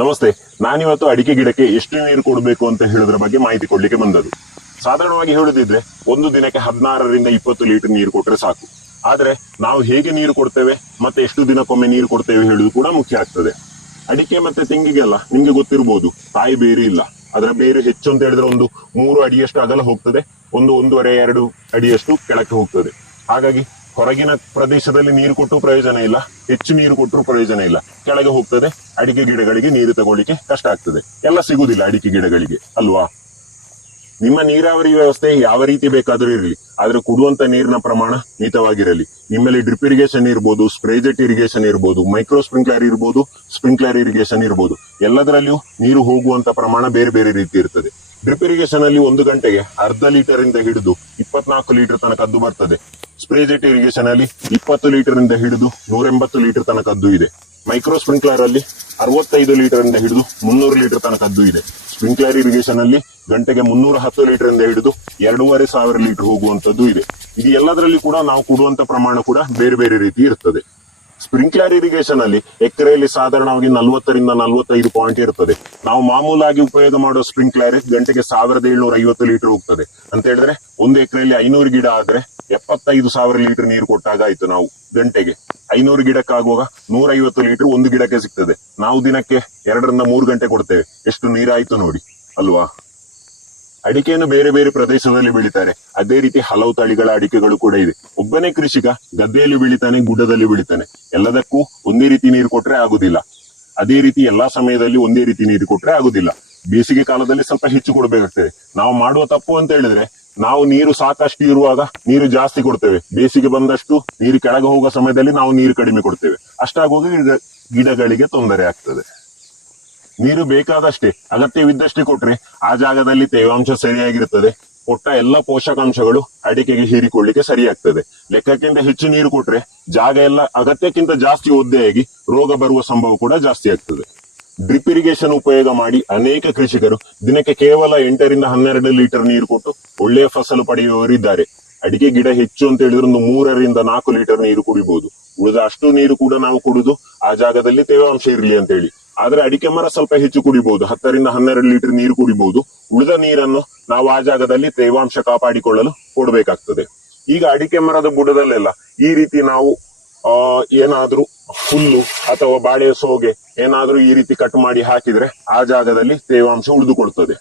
ನಮಸ್ತೆ. ನಾನಿವತ್ತು ಅಡಿಕೆ ಗಿಡಕ್ಕೆ ಎಷ್ಟು ನೀರು ಕೊಡಬೇಕು ಅಂತ ಹೇಳೋದ್ರ ಬಗ್ಗೆ ಮಾಹಿತಿ ಕೊಡ್ಲಿಕ್ಕೆ ಬಂದದ್ದು. ಸಾಧಾರಣವಾಗಿ ಹೇಳುದಿದ್ರೆ ಒಂದು ದಿನಕ್ಕೆ 16ರಿಂದ 20 ಲೀಟರ್ ನೀರು ಕೊಟ್ರೆ ಸಾಕು. ಆದ್ರೆ ನಾವು ಹೇಗೆ ನೀರು ಕೊಡ್ತೇವೆ ಮತ್ತೆ ಎಷ್ಟು ದಿನಕ್ಕೊಮ್ಮೆ ನೀರು ಕೊಡ್ತೇವೆ ಹೇಳುದು ಕೂಡ ಮುಖ್ಯ ಆಗ್ತದೆ. ಅಡಿಕೆ ಮತ್ತೆ ತೆಂಗಿಗೆಲ್ಲ ನಿಮ್ಗೆ ಗೊತ್ತಿರ್ಬೋದು, ತಾಯಿ ಬೇರು ಇಲ್ಲ. ಅದರ ಬೇರು ಹೆಚ್ಚು ಅಂತ ಹೇಳಿದ್ರೆ ಒಂದು 3 ಅಡಿಯಷ್ಟು ಅಗಲ ಹೋಗ್ತದೆ, 1.5-2 ಅಡಿಯಷ್ಟು ಕೆಳಕ್ಕೆ ಹೋಗ್ತದೆ. ಹಾಗಾಗಿ ಹೊರಗಿನ ಪ್ರದೇಶದಲ್ಲಿ ನೀರು ಕೊಟ್ಟು ಪ್ರಯೋಜನ ಇಲ್ಲ, ಹೆಚ್ಚು ನೀರು ಕೊಟ್ಟರು ಪ್ರಯೋಜನ ಇಲ್ಲ. ಕೆಳಗೆ ಹೋಗ್ತದೆ, ಅಡಿಕೆ ಗಿಡಗಳಿಗೆ ನೀರು ತಗೊಳ್ಳಿಕ್ಕೆ ಕಷ್ಟ ಆಗ್ತದೆ. ಎಲ್ಲ ಸಿಗುದಿಲ್ಲ ಅಡಿಕೆ ಗಿಡಗಳಿಗೆ ಅಲ್ವಾ? ನಿಮ್ಮ ನೀರಾವರಿ ವ್ಯವಸ್ಥೆ ಯಾವ ರೀತಿ ಬೇಕಾದ್ರೂ ಇರಲಿ, ಆದ್ರೆ ಕೊಡುವಂತ ನೀರಿನ ಪ್ರಮಾಣ ಮಿತವಾಗಿರಲಿ. ನಿಮ್ಮಲ್ಲಿ ಡ್ರಿಪ್ ಇರಿಗೇಷನ್ ಇರ್ಬೋದು, ಸ್ಪ್ರೇಜೆಟ್ ಇರಿಗೇಷನ್ ಇರ್ಬೋದು, ಮೈಕ್ರೋ ಸ್ಪ್ರಿಂಕ್ಲರ್ ಇರ್ಬೋದು, ಸ್ಪ್ರಿಂಕ್ಲರ್ ಇರಿಗೇಷನ್ ಇರ್ಬೋದು, ಎಲ್ಲದರಲ್ಲಿಯೂ ನೀರು ಹೋಗುವಂತ ಪ್ರಮಾಣ ಬೇರೆ ಬೇರೆ ರೀತಿ ಇರ್ತದೆ. ಡ್ರಿಪ್ ಇರಿಗೇಷನ್ ಅಲ್ಲಿ 1 ಗಂಟೆಗೆ 1/2 ಲೀಟರ್ ಇಂದ ಹಿಡಿದು 24 ಲೀಟರ್ ತನಕದ್ದು ಬರ್ತದೆ. ಸ್ಪ್ರೇಜೆಟ್ ಇರಿಗೇಷನ್ ಅಲ್ಲಿ 20 ಲೀಟರ್ ಇಂದ ಹಿಡಿದು 180 ಲೀಟರ್ ತನಕದ್ದು ಇದೆ. ಮೈಕ್ರೋ ಸ್ಪ್ರಿಂಕ್ಲರ್ ಅಲ್ಲಿ 65 ಲೀಟರ್ ಇಂದ ಹಿಡಿದು 300 ಲೀಟರ್ ತನಕದ್ದು ಇದೆ. ಸ್ಪ್ರಿಂಕ್ಲರ್ ಇರಿಗೇಷನ್ ಅಲ್ಲಿ ಗಂಟೆಗೆ 310 ಲೀಟರ್ ಇಂದ ಹಿಡಿದು 2500 ಲೀಟರ್ ಹೋಗುವಂತದ್ದು ಇದೆ. ಇದು ಎಲ್ಲದರಲ್ಲಿ ಕೂಡ ನಾವು ಕೊಡುವಂತ ಪ್ರಮಾಣ ಕೂಡ ಬೇರೆ ಬೇರೆ ರೀತಿ ಇರ್ತದೆ. ಸ್ಪ್ರಿಂಕ್ಲರ್ ಇರಿಗೇಷನ್ ಅಲ್ಲಿ ಎಕರೆಯಲ್ಲಿ ಸಾಧಾರಣವಾಗಿ 40ರಿಂದ 45 ಪಾಯಿಂಟ್ ಇರ್ತದೆ. ನಾವು ಮಾಮೂಲಾಗಿ ಉಪಯೋಗ ಮಾಡೋ ಸ್ಪ್ರಿಂಕ್ಲರ್ ಗಂಟೆಗೆ 1750 ಲೀಟರ್ ಹೋಗ್ತದೆ ಅಂತ ಹೇಳಿದ್ರೆ, ಒಂದು ಎಕರೆಯಲ್ಲಿ 500 ಗಿಡ ಆದ್ರೆ 75,000 ಲೀಟರ್ ನೀರು ಕೊಟ್ಟಾಗ ಆಯ್ತು. ನಾವು ಗಂಟೆಗೆ 500 ಗಿಡಕ್ಕಾಗುವಾಗ 150 ಲೀಟರ್ ಒಂದು ಗಿಡಕ್ಕೆ ಸಿಗ್ತದೆ. ನಾವು ದಿನಕ್ಕೆ 2ರಿಂದ 3 ಗಂಟೆ ಕೊಡ್ತೇವೆ. ಎಷ್ಟು ನೀರಾಯ್ತು ನೋಡಿ ಅಲ್ವಾ? ಅಡಿಕೆಯನ್ನು ಬೇರೆ ಬೇರೆ ಪ್ರದೇಶದಲ್ಲಿ ಬೆಳಿತಾರೆ. ಅದೇ ರೀತಿ ಹಲವು ತಳಿಗಳ ಅಡಿಕೆಗಳು ಕೂಡ ಇದೆ. ಒಬ್ಬನೇ ಕೃಷಿಕ ಗದ್ದೆಯಲ್ಲಿ ಬೆಳಿತಾನೆ, ಗುಡ್ಡದಲ್ಲಿ ಬೆಳಿತಾನೆ. ಎಲ್ಲದಕ್ಕೂ ಒಂದೇ ರೀತಿ ನೀರು ಕೊಟ್ರೆ ಆಗುದಿಲ್ಲ. ಅದೇ ರೀತಿ ಎಲ್ಲಾ ಸಮಯದಲ್ಲಿ ಒಂದೇ ರೀತಿ ನೀರು ಕೊಟ್ರೆ ಆಗುದಿಲ್ಲ. ಬೇಸಿಗೆ ಕಾಲದಲ್ಲಿ ಸ್ವಲ್ಪ ಹೆಚ್ಚು ಕೊಡಬೇಕಾಗ್ತದೆ. ನಾವು ಮಾಡುವ ತಪ್ಪು ಅಂತ ಹೇಳಿದ್ರೆ, ನಾವು ನೀರು ಸಾಕಷ್ಟು ಇರುವಾಗ ನೀರು ಜಾಸ್ತಿ ಕೊಡ್ತೇವೆ. ಬೇಸಿಗೆ ಬಂದಷ್ಟು ನೀರು ಕೆಳಗೆ ಹೋಗುವ ಸಮಯದಲ್ಲಿ ನಾವು ನೀರು ಕಡಿಮೆ ಕೊಡ್ತೇವೆ. ಅಷ್ಟಾಗುವಾಗ ಗಿಡಗಳಿಗೆ ತೊಂದರೆ ಆಗ್ತದೆ. ನೀರು ಬೇಕಾದಷ್ಟೇ, ಅಗತ್ಯವಿದ್ದಷ್ಟೇ ಕೊಟ್ರೆ ಆ ಜಾಗದಲ್ಲಿ ತೇವಾಂಶ ಸರಿಯಾಗಿರ್ತದೆ. ಕೊಟ್ಟ ಎಲ್ಲ ಪೋಷಕಾಂಶಗಳು ಅಡಿಕೆಗೆ ಹೀರಿಕೊಳ್ಳಿಕ್ಕೆ ಸರಿಯಾಗ್ತದೆ. ಲೆಕ್ಕಕ್ಕಿಂತ ಹೆಚ್ಚು ನೀರು ಕೊಟ್ರೆ ಜಾಗ ಎಲ್ಲ ಅಗತ್ಯಕ್ಕಿಂತ ಜಾಸ್ತಿ ಒದ್ದೆಯಾಗಿ ರೋಗ ಬರುವ ಸಂಭವ ಕೂಡ ಜಾಸ್ತಿ ಆಗ್ತದೆ. ಡ್ರಿಪ್ ಇರಿಗೇಷನ್ ಉಪಯೋಗ ಮಾಡಿ ಅನೇಕ ಕೃಷಿಕರು ದಿನಕ್ಕೆ ಕೇವಲ 8ರಿಂದ 12 ಲೀಟರ್ ನೀರು ಕೊಟ್ಟು ಒಳ್ಳೆಯ ಫಸಲು ಪಡೆಯುವವರಿದ್ದಾರೆ. ಅಡಿಕೆ ಗಿಡ ಹೆಚ್ಚು ಅಂತ ಹೇಳಿದ್ರೆ ಒಂದು 3ರಿಂದ 4 ಲೀಟರ್ ನೀರು ಕುಡಿಬಹುದು. ಉಳಿದ ಅಷ್ಟು ನೀರು ಕೂಡ ನಾವು ಕುಡಿದು ಆ ಜಾಗದಲ್ಲಿ ತೇವಾಂಶ ಇರಲಿ ಅಂತ ಹೇಳಿ. ಆದ್ರೆ ಅಡಿಕೆ ಮರ ಸ್ವಲ್ಪ ಹೆಚ್ಚು ಕುಡಿಬಹುದು, 10ರಿಂದ 12 ಲೀಟರ್ ನೀರು ಕುಡಿಬಹುದು. ಉಳಿದ ನೀರನ್ನು ನಾವು ಆ ಜಾಗದಲ್ಲಿ ತೇವಾಂಶ ಕಾಪಾಡಿಕೊಳ್ಳಲು ಕೊಡಬೇಕಾಗ್ತದೆ. ಈಗ ಅಡಿಕೆ ಮರದ ಬುಡದಲ್ಲೆಲ್ಲ ಈ ರೀತಿ ನಾವು ಏನಾದ್ರೂ ಹುಲ್ಲು ಅಥವಾ ಬಾಳೆಯ ಸೋಗೆ ಏನಾದ್ರೂ ಈ ರೀತಿ ಕಟ್ ಮಾಡಿ ಹಾಕಿದ್ರೆ ಆ ಜಾಗದಲ್ಲಿ ತೇವಾಂಶ ಉಳಿದುಕೊಳ್ತದೆ.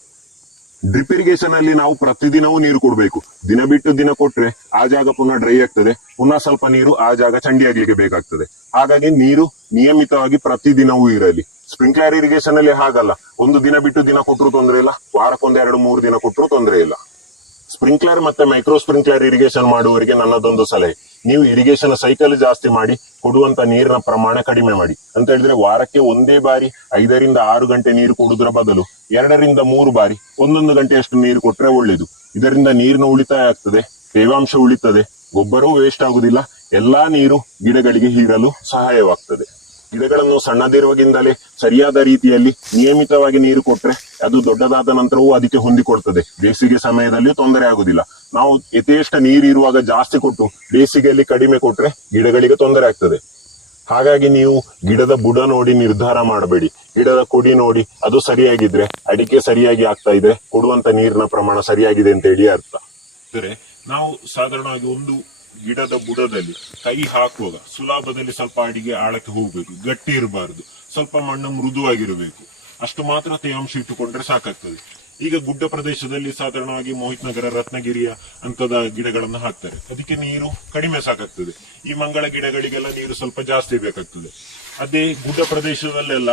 ಡ್ರಿಪ್ ಇರಿಗೇಷನ್ ಅಲ್ಲಿ ನಾವು ಪ್ರತಿದಿನವೂ ನೀರು ಕೊಡಬೇಕು. ದಿನ ಬಿಟ್ಟು ದಿನ ಕೊಟ್ರೆ ಆ ಜಾಗ ಪುನಃ ಡ್ರೈ ಆಗ್ತದೆ, ಪುನಃ ಸ್ವಲ್ಪ ನೀರು ಆ ಜಾಗ ಚಂಡಿ ಆಗ್ಲಿಕ್ಕೆ ಬೇಕಾಗ್ತದೆ. ಹಾಗಾಗಿ ನೀರು ನಿಯಮಿತವಾಗಿ ಪ್ರತಿದಿನವೂ ಇರಲಿ. ಸ್ಪ್ರಿಂಕ್ಲರ್ ಇರಿಗೇಷನ್ ಅಲ್ಲಿ ಹಾಗಲ್ಲ, ಒಂದು ದಿನ ಬಿಟ್ಟು ದಿನ ಕೊಟ್ಟರು ತೊಂದರೆ ಇಲ್ಲ, ವಾರಕ್ಕೊಂದು 2-3 ದಿನ ಕೊಟ್ಟರು ತೊಂದರೆ ಇಲ್ಲ. ಸ್ಪ್ರಿಂಕ್ಲರ್ ಮತ್ತೆ ಮೈಕ್ರೋ ಸ್ಪ್ರಿಂಕ್ಲರ್ ಇರಿಗೇಷನ್ ಮಾಡುವವರಿಗೆ ನನ್ನದೊಂದು ಸಲಹೆ: ನೀವು ಇರಿಗೇಷನ್ ಸೈಕಲ್ ಜಾಸ್ತಿ ಮಾಡಿ ಕೊಡುವಂತ ನೀರಿನ ಪ್ರಮಾಣ ಕಡಿಮೆ ಮಾಡಿ. ಅಂತ ಹೇಳಿದ್ರೆ ವಾರಕ್ಕೆ ಒಂದೇ ಬಾರಿ 5ರಿಂದ 6 ಗಂಟೆ ನೀರು ಕೊಡುವುದರ ಬದಲು 2ರಿಂದ 3 ಬಾರಿ 1 ಗಂಟೆಯಷ್ಟು ನೀರು ಕೊಟ್ರೆ ಒಳ್ಳೇದು. ಇದರಿಂದ ನೀರಿನ ಉಳಿತಾಯ ಆಗ್ತದೆ, ತೇವಾಂಶ ಉಳಿತದೆ, ಗೊಬ್ಬರವೂ ವೇಸ್ಟ್ ಆಗುದಿಲ್ಲ, ಎಲ್ಲಾ ನೀರು ಗಿಡಗಳಿಗೆ ಹೀರಲು ಸಹಾಯವಾಗ್ತದೆ. ಗಿಡಗಳನ್ನು ಸಣ್ಣದಿರುವಾಗಿಂದಲೇ ಸರಿಯಾದ ರೀತಿಯಲ್ಲಿ ನಿಯಮಿತವಾಗಿ ನೀರು ಕೊಟ್ರೆ ಅದು ದೊಡ್ಡದಾದ ನಂತರವೂ ಅದಕ್ಕೆ ಹೊಂದಿಕೊಳ್ತದೆ. ಬೇಸಿಗೆ ಸಮಯದಲ್ಲಿ ತೊಂದರೆ ಆಗುದಿಲ್ಲ. ನಾವು ಯಥೇಷ್ಟ ನೀರು ಇರುವಾಗ ಜಾಸ್ತಿ ಕೊಟ್ಟು ಬೇಸಿಗೆಯಲ್ಲಿ ಕಡಿಮೆ ಕೊಟ್ರೆ ಗಿಡಗಳಿಗೆ ತೊಂದರೆ ಆಗ್ತದೆ. ಹಾಗಾಗಿ ನೀವು ಗಿಡದ ಬುಡ ನೋಡಿ ನಿರ್ಧಾರ ಮಾಡಬೇಡಿ. ಗಿಡದ ಕೊಡಿ ನೋಡಿ ಅದು ಸರಿಯಾಗಿದ್ರೆ, ಅಡಿಕೆ ಸರಿಯಾಗಿ ಆಗ್ತಾ ಇದ್ರೆ ಕೊಡುವಂತ ನೀರಿನ ಪ್ರಮಾಣ ಸರಿಯಾಗಿದೆ ಅಂತ ಹೇಳಿ ಅರ್ಥ. ನಾವು ಸಾಧಾರಣವಾಗಿ ಒಂದು ಗಿಡದ ಬುಡದಲ್ಲಿ ಕೈ ಹಾಕುವಾಗ ಸುಲಭದಲ್ಲಿ ಸ್ವಲ್ಪ ಅಡಿಗೆ ಆಳಕ್ಕೆ ಹೋಗ್ಬೇಕು, ಗಟ್ಟಿ ಇರಬಾರದು, ಸ್ವಲ್ಪ ಮಣ್ಣು ಮೃದುವಾಗಿರಬೇಕು. ಅಷ್ಟು ಮಾತ್ರ ತೇವಾಂಶ ಇಟ್ಟುಕೊಂಡ್ರೆ ಸಾಕಾಗ್ತದೆ. ಈಗ ಗುಡ್ಡ ಪ್ರದೇಶದಲ್ಲಿ ಸಾಧಾರಣವಾಗಿ ಮೋಹಿತ್ ನಗರ, ರತ್ನಗಿರಿಯ ಅಂತದ ಗಿಡಗಳನ್ನು ಹಾಕ್ತಾರೆ. ಅದಕ್ಕೆ ನೀರು ಕಡಿಮೆ ಸಾಕಾಗ್ತದೆ. ಈ ಮಂಗಳ ಗಿಡಗಳಿಗೆಲ್ಲ ನೀರು ಸ್ವಲ್ಪ ಜಾಸ್ತಿ ಬೇಕಾಗ್ತದೆ. ಅದೇ ಗುಡ್ಡ ಪ್ರದೇಶದಲ್ಲೆಲ್ಲ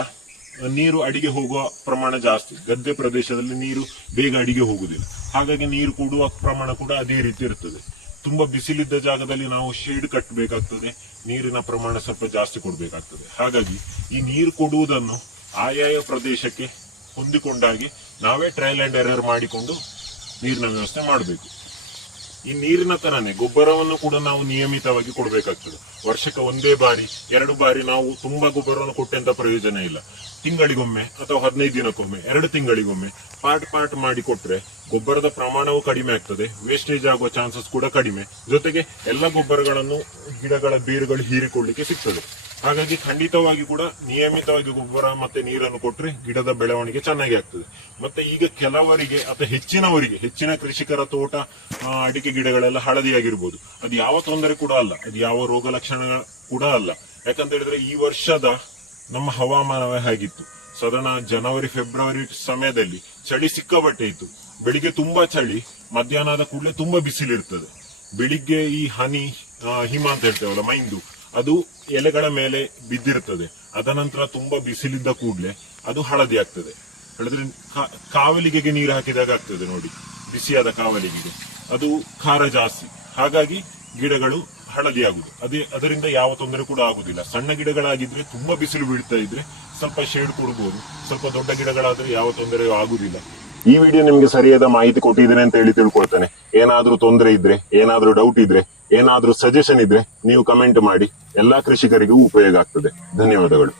ನೀರು ಅಡಿಗೆ ಹೋಗುವ ಪ್ರಮಾಣ ಜಾಸ್ತಿ. ಗದ್ದೆ ಪ್ರದೇಶದಲ್ಲಿ ನೀರು ಬೇಗ ಅಡಿಗೆ ಹೋಗುದಿಲ್ಲ. ಹಾಗಾಗಿ ನೀರು ಕೊಡುವ ಪ್ರಮಾಣ ಕೂಡ ಅದೇ ರೀತಿ ಇರ್ತದೆ. ತುಂಬಾ ಬಿಸಿಲಿದ್ದ ಜಾಗದಲ್ಲಿ ನಾವು ಶೇಡ್ ಕಟ್ಟಬೇಕಾಗ್ತದೆ, ನೀರಿನ ಪ್ರಮಾಣ ಸ್ವಲ್ಪ ಜಾಸ್ತಿ ಕೊಡಬೇಕಾಗ್ತದೆ. ಹಾಗಾಗಿ ಈ ನೀರು ಕೊಡುವುದನ್ನು ಆಯಾಯ ಪ್ರದೇಶಕ್ಕೆ ಹೊಂದಿಕೊಂಡಾಗಿ ನಾವೇ ಟ್ರಯಲ್ ಅಂಡ್ ಎರರ್ ಮಾಡಿಕೊಂಡು ನೀರಿನ ವ್ಯವಸ್ಥೆ ಮಾಡಬೇಕು. ಈ ನೀರಿನ ತರನೇ ಗೊಬ್ಬರವನ್ನು ಕೂಡ ನಾವು ನಿಯಮಿತವಾಗಿ ಕೊಡಬೇಕಾಗ್ತದೆ. ವರ್ಷಕ್ಕೆ ಒಂದೇ ಬಾರಿ 2 ಬಾರಿ ನಾವು ತುಂಬಾ ಗೊಬ್ಬರವನ್ನು ಕೊಟ್ಟಂತ ಪ್ರಯೋಜನ ಇಲ್ಲ. ತಿಂಗಳಿಗೊಮ್ಮೆ ಅಥವಾ 15 ದಿನಕ್ಕೊಮ್ಮೆ, 2 ತಿಂಗಳಿಗೊಮ್ಮೆ ಪಾರ್ಟ್ ಮಾಡಿ ಕೊಟ್ರೆ ಗೊಬ್ಬರದ ಪ್ರಮಾಣವೂ ಕಡಿಮೆ ಆಗ್ತದೆ, ವೇಸ್ಟೇಜ್ ಆಗುವ ಚಾನ್ಸಸ್ ಕೂಡ ಕಡಿಮೆ. ಜೊತೆಗೆ ಎಲ್ಲ ಗೊಬ್ಬರಗಳನ್ನು ಗಿಡಗಳ ಬೇರುಗಳು ಹೀರಿಕೊಳ್ಳಿಕ್ಕೆ ಸಿಗ್ತದೆ. ಹಾಗಾಗಿ ಖಂಡಿತವಾಗಿ ಕೂಡ ನಿಯಮಿತವಾಗಿ ಗೊಬ್ಬರ ಮತ್ತೆ ನೀರನ್ನು ಕೊಟ್ರೆ ಗಿಡದ ಬೆಳವಣಿಗೆ ಚೆನ್ನಾಗಿ ಆಗ್ತದೆ. ಮತ್ತೆ ಈಗ ಕೆಲವರಿಗೆ ಅಥವಾ ಹೆಚ್ಚಿನ ಕೃಷಿಕರ ತೋಟ ಅಡಿಕೆ ಗಿಡಗಳೆಲ್ಲ ಹಳದಿಯಾಗಿರ್ಬೋದು. ಅದು ಯಾವ ತೊಂದರೆ ಕೂಡ ಅಲ್ಲ, ಅದು ಯಾವ ರೋಗ ಲಕ್ಷಣ ಕೂಡ ಅಲ್ಲ. ಯಾಕಂತ ಹೇಳಿದ್ರೆ ಈ ವರ್ಷದ ನಮ್ಮ ಹವಾಮಾನವೇ ಹಾಗಿತ್ತು. ಸಾಧಾರಣ ಜನವರಿ ಫೆಬ್ರವರಿ ಸಮಯದಲ್ಲಿ ಚಳಿ ಸಿಕ್ಕಾಪಟ್ಟೆ ಇತ್ತು. ಬೆಳಿಗ್ಗೆ ತುಂಬಾ ಚಳಿ, ಮಧ್ಯಾಹ್ನದ ಕೂಡಲೇ ತುಂಬಾ ಬಿಸಿಲಿರ್ತದೆ. ಬೆಳಿಗ್ಗೆ ಈ ಹನಿ ಹಿಮ ಅಂತ ಹೇಳ್ತೇವಲ್ಲ, ಮೈಂದು, ಅದು ಎಲೆಗಳ ಮೇಲೆ ಬಿದ್ದಿರ್ತದೆ. ಅದನಂತರ ತುಂಬಾ ಬಿಸಿಲಿದ್ದ ಕೂಡಲೇ ಅದು ಹಳದಿ ಆಗ್ತದೆ. ಹೇಳಿದ್ರೆ ಕಾವಲಿಗೆಗೆ ನೀರು ಹಾಕಿದಾಗ ಆಗ್ತದೆ ನೋಡಿ, ಬಿಸಿಯಾದ ಕಾವಲಿಗೆಗೆ ಅದು ಖಾರ ಜಾಸ್ತಿ. ಹಾಗಾಗಿ ಗಿಡಗಳು ಹಳದಿ ಆಗುದು. ಅದರಿಂದ ಯಾವ ತೊಂದರೆ ಕೂಡ ಆಗುದಿಲ್ಲ. ಸಣ್ಣ ಗಿಡಗಳಾಗಿದ್ರೆ ತುಂಬಾ ಬಿಸಿಲು ಬೀಳ್ತಾ ಇದ್ರೆ ಸ್ವಲ್ಪ ಶೇಡ್ ಕೊಡ್ಬೋದು. ಸ್ವಲ್ಪ ದೊಡ್ಡ ಗಿಡಗಳಾದ್ರೆ ಯಾವ ತೊಂದರೆಯೂ ಆಗುದಿಲ್ಲ. ಈ ವಿಡಿಯೋ ನಿಮ್ಗೆ ಸರಿಯಾದ ಮಾಹಿತಿ ಕೊಟ್ಟಿದ್ದೇನೆ ಅಂತ ಹೇಳಿ ತಿಳ್ಕೊಳ್ತೇನೆ. ಏನಾದ್ರೂ ತೊಂದರೆ ಇದ್ರೆ, ಏನಾದ್ರೂ ಡೌಟ್ ಇದ್ರೆ, ಏನಾದ್ರೂ ಸಜೆಷನ್ ಇದ್ರೆ ನೀವು ಕಮೆಂಟ್ ಮಾಡಿ. ಎಲ್ಲಾ ಕೃಷಿಕರಿಗೂ ಉಪಯೋಗ ಆಗ್ತದೆ. ಧನ್ಯವಾದಗಳು.